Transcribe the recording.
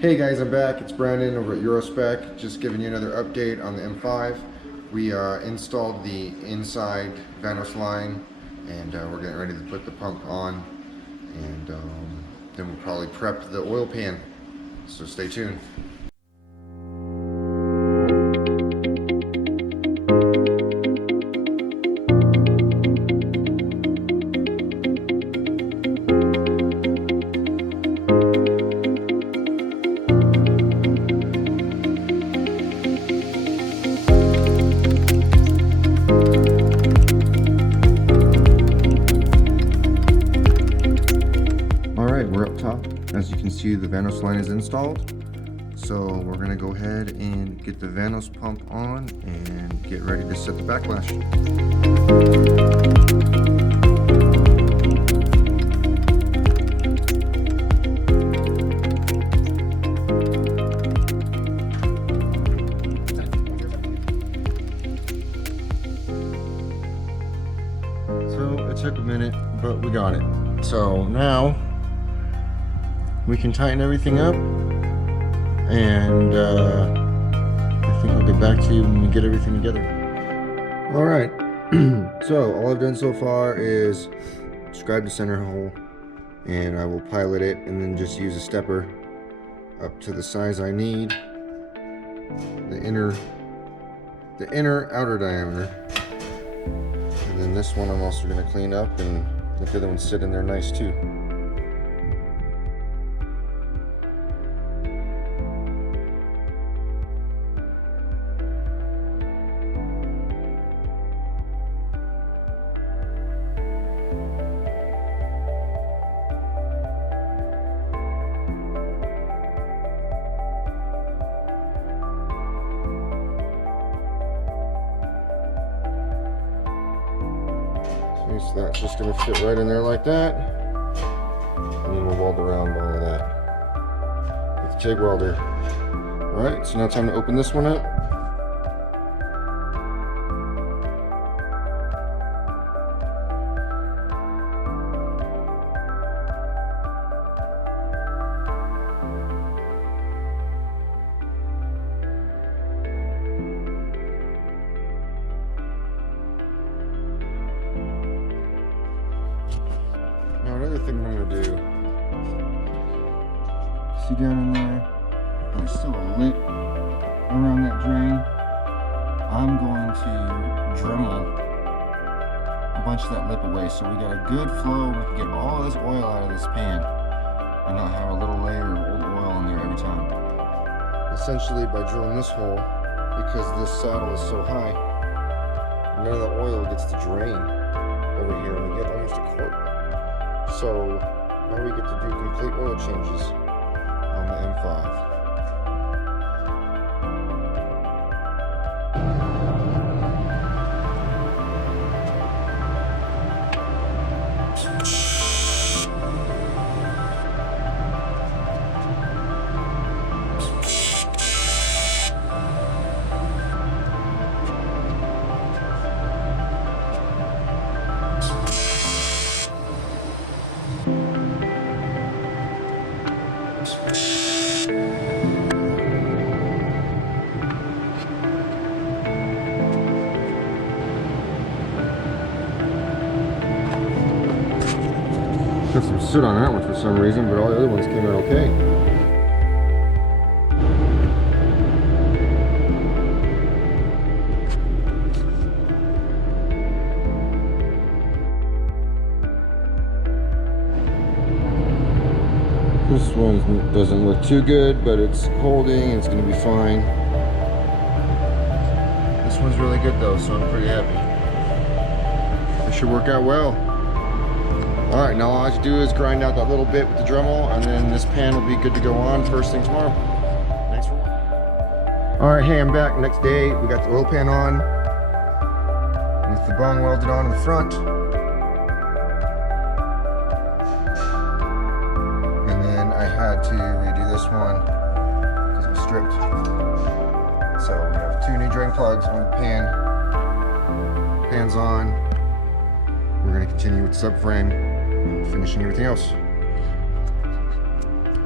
Hey guys, I'm back. It's Brandon over at Eurospec. Just giving you another update on the M5. We installed the inside Vanos line, and we're getting ready to put the pump on, and then we'll probably prep the oil pan. So stay tuned. We're up top. As you can see, the Vanos line is installed. So we're gonna go ahead and get the Vanos pump on and get ready to set the Backlash. So it took a minute, but we got it. So now we can tighten everything up, and I think I'll get back to you when we get everything together. All right, so all I've done so far is describe the center hole, and I will pilot it and then just use a stepper up to the size I need, the inner outer diameter. And then this one I'm also going to clean up and let the other one sit in there nice too. So that's just going to fit right in there like that, and then we'll weld around all of that with the TIG welder. Alright, so now time to open this one up. Now another thing I'm going to do, see down in there, there's still a lip around that drain. I'm going to Dremel a bunch of that lip away so we got a good flow. We can get all this oil out of this pan and not have a little layer of old oil in there every time. Essentially, by drilling this hole, because this saddle is so high, none of the oil gets to drain over here, and we get almost a quart. So now we get to do complete oil changes on the M5. Got some soot on that one for some reason, but all the other ones came out okay. This one doesn't look too good, but it's holding and it's going to be fine. This one's really good though, so I'm pretty happy. It should work out well. Alright, now all I have to do is grind out that little bit with the Dremel, and then this pan will be good to go on first thing tomorrow. Thanks for watching. Alright, hey, I'm back. Next day, we got the oil pan on with the bung welded on in the front. And then I had to redo this one because it was stripped. So we have two new drain plugs on the pan. Pan's on. We're going to continue with the subframe, finishing everything else.